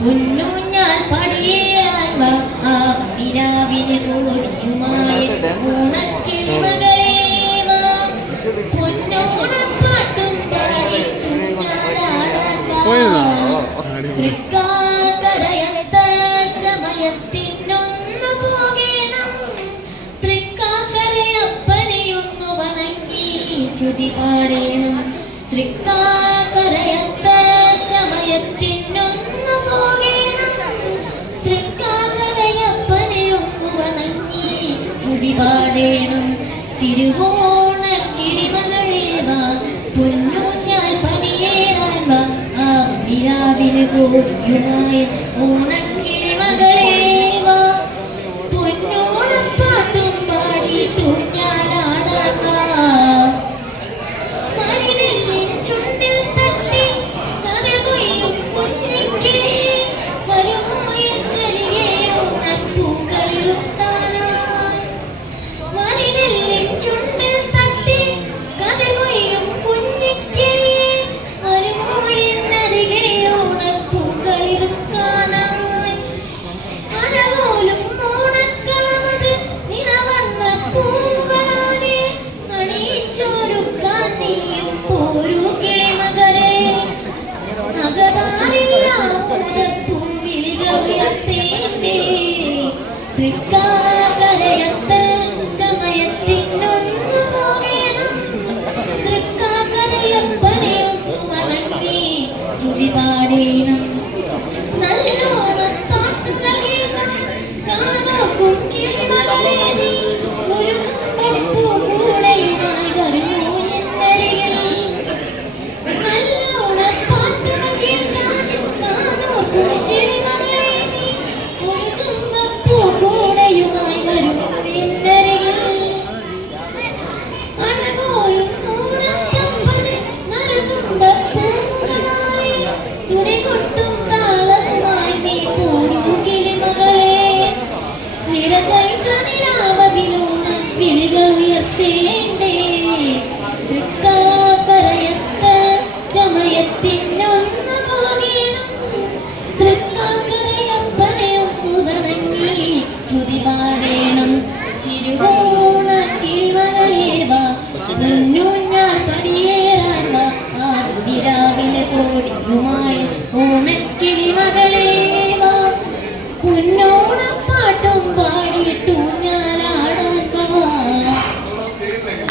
പൊന്നൂഞ്ഞാൽ പടിയേറാൻ വാ ആ നിലാവിന് കോടിയുമായി ഓണക്കിളിമകളെ വാ പൊന്നോണപ്പാട്ടും പാടി തുഞ്ഞാലാടാൻ വാ തൃക്കാക്കരയത്ത ചമയത്തിനൊന്നു പോകേണം തൃക്കാക്കരയപ്പനെയൊന്നു വണങ്ങി ശ്രുതി പാടേണം തൃക്കാക്കരയത്ത ചമയത്തിനൊന്നു പോകേണം തൃക്കാക്കരയപ്പനെയൊന്നു വണങ്ങി ശ്രുതി പാടേണം തിരുവോണക്കിളിമകളെ വാ പൊന്നൂഞ്ഞാൽ പടിയേറാൻ വാ ആ നിലാവിന് കോടിയുമായ ഓണക്കിളി